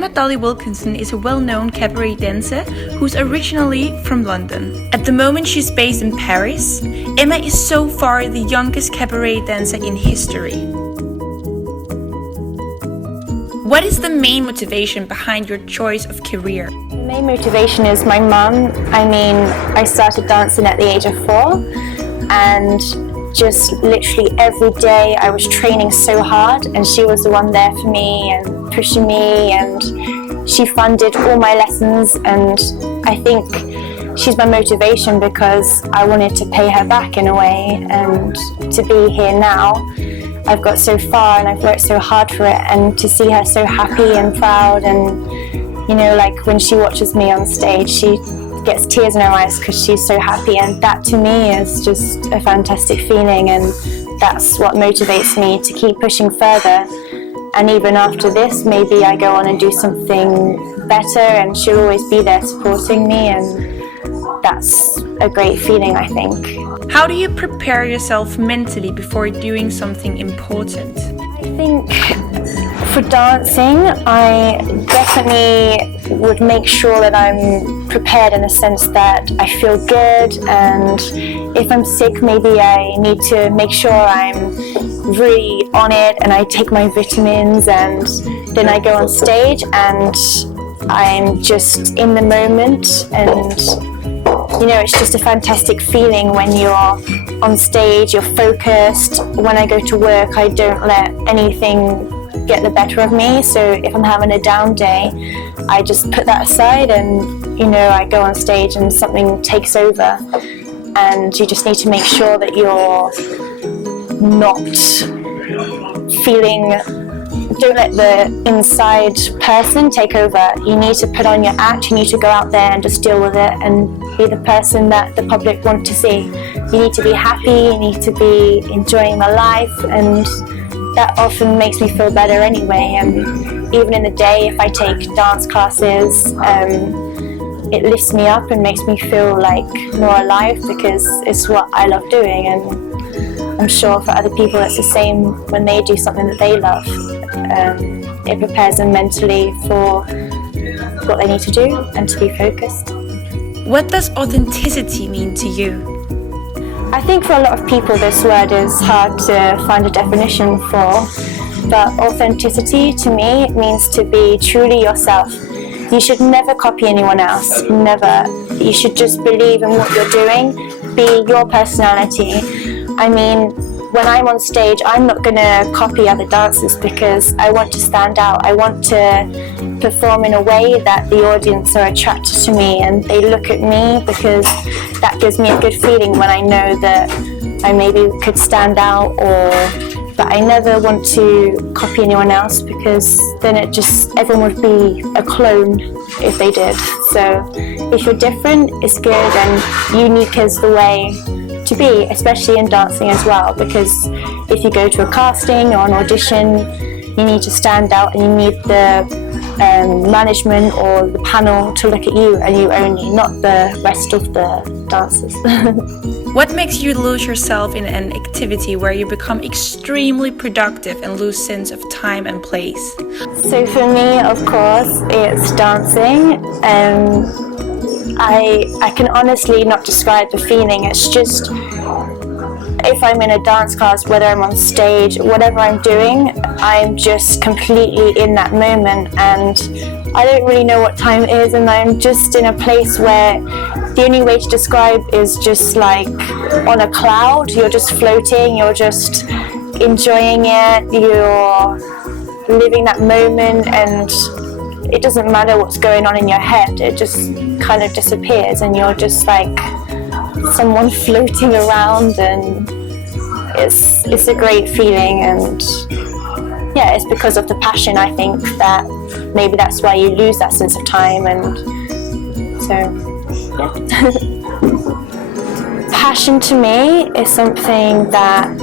Dolly Wilkinson is a well-known cabaret dancer who's originally from London. At the moment she's based in Paris. Emma is so far the youngest cabaret dancer in history. What is the main motivation behind your choice of career? The main motivation is my mum. I started dancing at the age of 4 and just literally every day I was training so hard, and she was the one there for me and pushing me, and she funded all my lessons, and I think she's my motivation because I wanted to pay her back in a way, and to be here now. I've got so far and I've worked so hard for it, and to see her so happy and proud, and like when she watches me on stage, she gets tears in her eyes because she's so happy, and that to me is just a fantastic feeling, and that's what motivates me to keep pushing further. And even after this, maybe I go on and do something better, and she'll always be there supporting me, and that's a great feeling, I think. How do you prepare yourself mentally before doing something important? I think for dancing, I definitely would make sure that I'm prepared in the sense that I feel good, and if I'm sick, maybe I need to make sure I'm really on it and I take my vitamins, and then I go on stage and I'm just in the moment, and it's just a fantastic feeling when you're on stage, you're focused. When I go to work, I don't let anything get the better of me, so if I'm having a down day, I just put that aside, and I go on stage and something takes over, and you just need to make sure that you're not don't let the inside person take over. You need to put on your act, you need to go out there and just deal with it and be the person that the public want to see. You need to be happy, you need to be enjoying my life, and that often makes me feel better anyway. And even in the day, if I take dance classes, it lifts me up and makes me feel like more alive, because it's what I love doing, and I'm sure for other people it's the same when they do something that they love. It prepares them mentally for what they need to do and to be focused. What does authenticity mean to you? I think for a lot of people this word is hard to find a definition for, but authenticity to me means to be truly yourself. You should never copy anyone else, never. You should just believe in what you're doing, be your personality. When I'm on stage, I'm not going to copy other dancers because I want to stand out. I want to perform in a way that the audience are attracted to me and they look at me, because that gives me a good feeling when I know that I maybe could stand out, but I never want to copy anyone else, because then everyone would be a clone if they did. So if you're different, it's good, and unique is the way to be, especially in dancing as well, because if you go to a casting or an audition, you need to stand out, and you need the management or the panel to look at you and you only, not the rest of the dancers. What makes you lose yourself in an activity where you become extremely productive and lose sense of time and place? So for me, of course, it's dancing. I can honestly not describe the feeling. It's just, if I'm in a dance class, whether I'm on stage, whatever I'm doing, I'm just completely in that moment, and I don't really know what time it is, and I'm just in a place where the only way to describe is just like on a cloud. You're just floating, you're just enjoying it, you're living that moment, and it doesn't matter what's going on in your head, it just kind of disappears, and you're just like someone floating around, and it's a great feeling. And yeah, it's because of the passion, I think, that maybe that's why you lose that sense of time. And so yeah. Passion to me is something that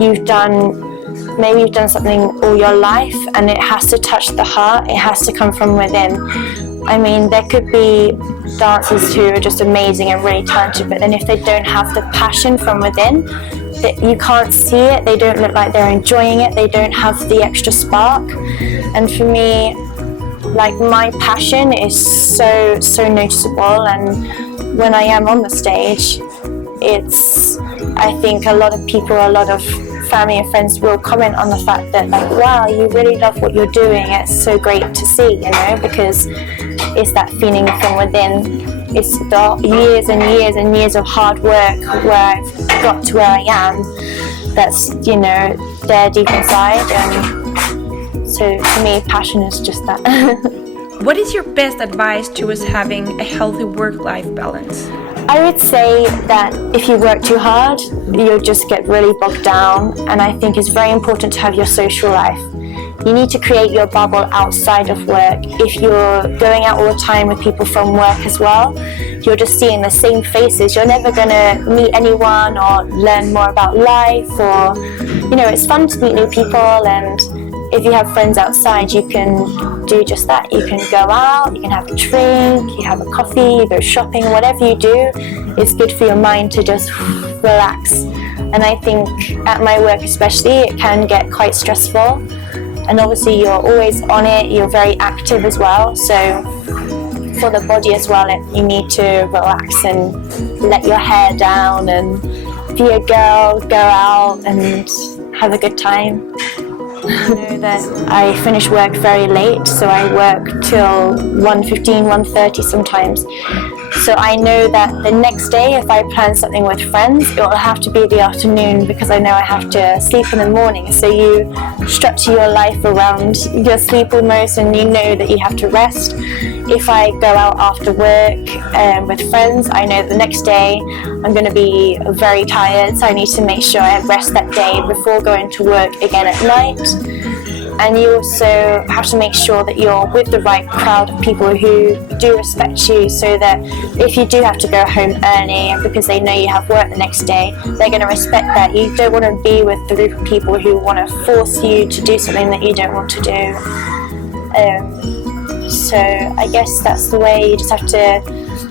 you've done. Maybe you've done something all your life and it has to touch the heart, it has to come from within. There could be dancers who are just amazing and really talented, but then if they don't have the passion from within, you can't see it, they don't look like they're enjoying it, they don't have the extra spark. And for me, like my passion is so noticeable, and when I am on the stage, I think a lot of people, a lot of family and friends will comment on the fact that, like, wow, you really love what you're doing, it's so great to see, you know, because it's that feeling from within. It's the years and years and years of hard work where I've got to where I am, that's, you know, there deep inside. And so for me, passion is just that. What is your best advice towards having a healthy work-life balance? I would say that if you work too hard, you'll just get really bogged down, and I think it's very important to have your social life. You need to create your bubble outside of work. If you're going out all the time with people from work as well, you're just seeing the same faces. You're never going to meet anyone or learn more about life, or, you know, it's fun to meet new people, and if you have friends outside, you can do just that. You can go out, you can have a drink, you have a coffee, you go shopping, whatever you do, it's good for your mind to just relax. And I think at my work especially, it can get quite stressful. And obviously you're always on it, you're very active as well. So for the body as well, you need to relax and let your hair down and be a girl, go out and have a good time. I know that I finish work very late, so I work till 1:15, 1:30 sometimes. So I know that the next day, if I plan something with friends, it will have to be the afternoon, because I know I have to sleep in the morning. So you structure your life around your sleep almost, and you know that you have to rest. If I go out after work with friends, I know that the next day I'm going to be very tired, so I need to make sure I rest that day before going to work again at night. And you also have to make sure that you're with the right crowd of people who do respect you, so that if you do have to go home early because they know you have work the next day, they're going to respect that. You don't want to be with the group of people who want to force you to do something that you don't want to do. So I guess that's the way. You just have to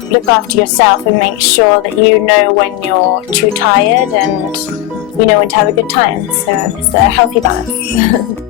look after yourself and make sure that you know when you're too tired and you know when to have a good time. So it's a healthy balance.